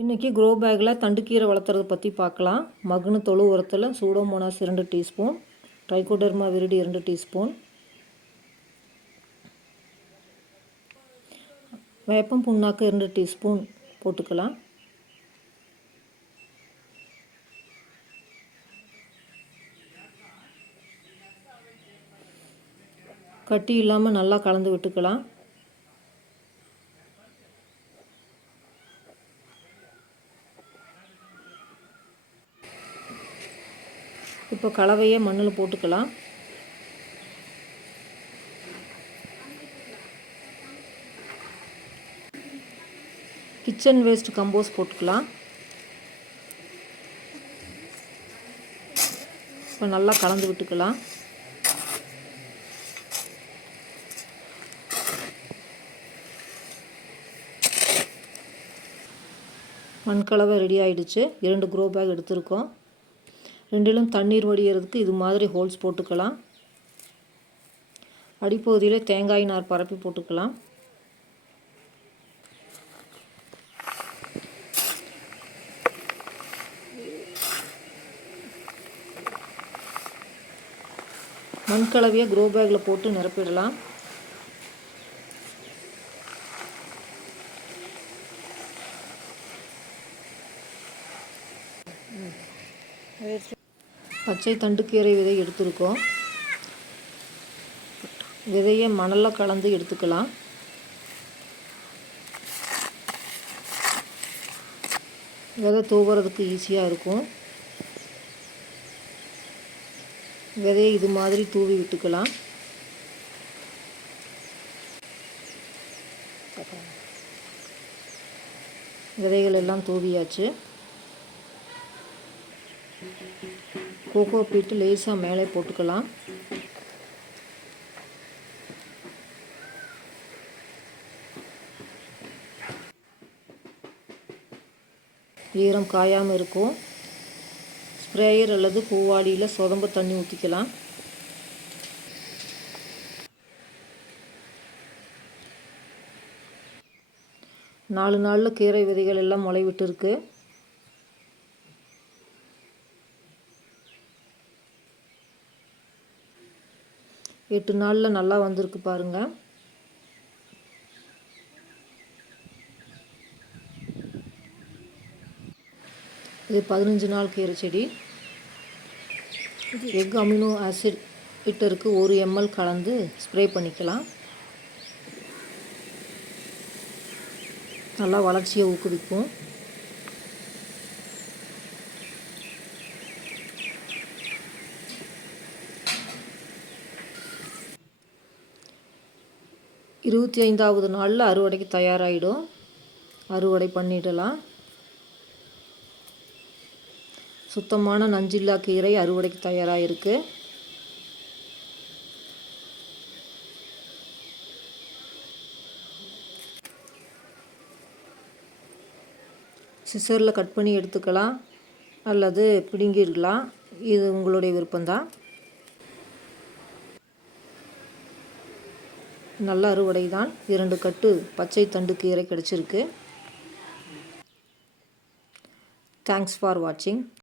இன்றைக்கி க்ரோ பேக்கில் தண்டுக்கீரை வளர்த்துறத பற்றி பார்க்கலாம். மகுனு தொழு உரத்தில் சூடோமோனாஸ் இரண்டு டீஸ்பூன் ட்ரைகோடர்மா விரிடி இரண்டு டீஸ்பூன் வேப்பம் புண்ணாக்கு இரண்டு டீஸ்பூன் போட்டுக்கலாம். கட்டி இல்லாமல் நல்லா கலந்து விட்டுக்கலாம். இப்போ கலவையை மண்ணில் போட்டுக்கலாம். கிச்சன் வேஸ்ட் கம்போஸ் போட்டுக்கலாம். இப்போ நல்லா கலந்து விட்டுக்கலாம். மண்கலவை ரெடி ஆகிடுச்சு இரண்டு க்ரோ பேக் எடுத்திருக்கோம். ரெண்டிலும் தண்ணீர் வடிகிறதுக்கு இது மாதிரி ஹோல்ஸ் போட்டுக்கலாம். அடிப்பகுதியில் தேங்காய் நார் பரப்பி போட்டுக்கலாம். மண்கலவையை க்ரோ பேக்கில் போட்டு நிரப்பிடலாம். பச்சை தண்டுக்கீரை விதை எடுத்துருக்கோம். விதையை மணலில் கலந்து எடுத்துக்கலாம். விதை தூவுறதுக்கு ஈஸியாக இருக்கும். விதையை இது மாதிரி தூவி விட்டுக்கலாம். விதைகள் எல்லாம் தூவியாச்சு. கோகோ பீட்டு லேசாக மேலே போட்டுக்கலாம். ஈரம் காயாமல் இருக்கும். ஸ்ப்ரேயர் அல்லது பூவாளியில் சொதம்ப தண்ணி ஊற்றிக்கலாம் நாலு நாளில் கீரை விதைகள் எல்லாம் முளை விட்டுருக்கு எட்டு நாளில் நல்லா வந்திருக்கு பாருங்கள் இது பதினஞ்சு நாள் கீரை செடி. எக் அமினோ ஆசிட் லிட்டருக்கு ஒரு எம்எல் கலந்து ஸ்ப்ரே பண்ணிக்கலாம். நல்லா வளர்ச்சியை ஊக்குவிக்கும். இருபத்தி ஐந்தாவது நாளில் அறுவடைக்கு தயாராகிடும் அறுவடை பண்ணிடலாம். சுத்தமான நஞ்சில்லா கீரை அறுவடைக்கு தயாராக இருக்குது சிசரில் கட் பண்ணி எடுத்துக்கலாம். அல்லது பிடுங்கிடலாம். இது உங்களுடைய விருப்பம்தான். நல்ல அறுவடை தான் இரண்டு கட்டு பச்சை தண்டு கீரை கிடச்சிருக்கு. தேங்க்ஸ் ஃபார் வாட்சிங்